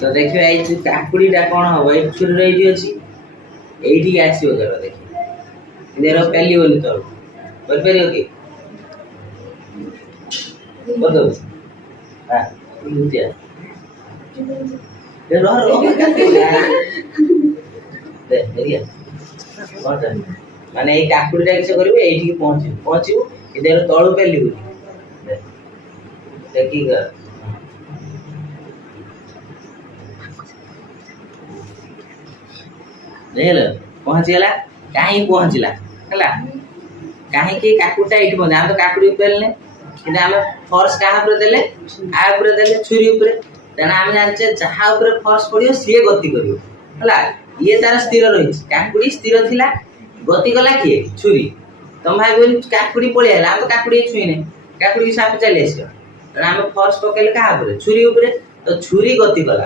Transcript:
तो देखिए ये काकुड़ीटा कौन हम ये छुरी रही अच्छी ये आसो देख देखिए देर पेलिबनी तल बोल पार कि बता हाँ माने ये काकुड़ीटा किस कर पहुँचू पहुँचू देर तलू पेलिबनी देखी देख पहुँचीगला कहीं पहुँचला है कहीं काकुड़टा ये पहुँचे आम तो काकुड़ी पेलने कि आम फर्स क्या देले आउे देले छुरी तेना आम जाने जहाँ फर्स पड़ो सी गति कर ये तार स्थिर रही काकुड़ी स्थिर थिला गति कला किए छुरी तुम भाई काकुड़ी पलि आम तो काकुड़ी छुईने काकुड़ी साप चली आस आम फर्स पकड़े क्या छुरी तो छुरी गति कला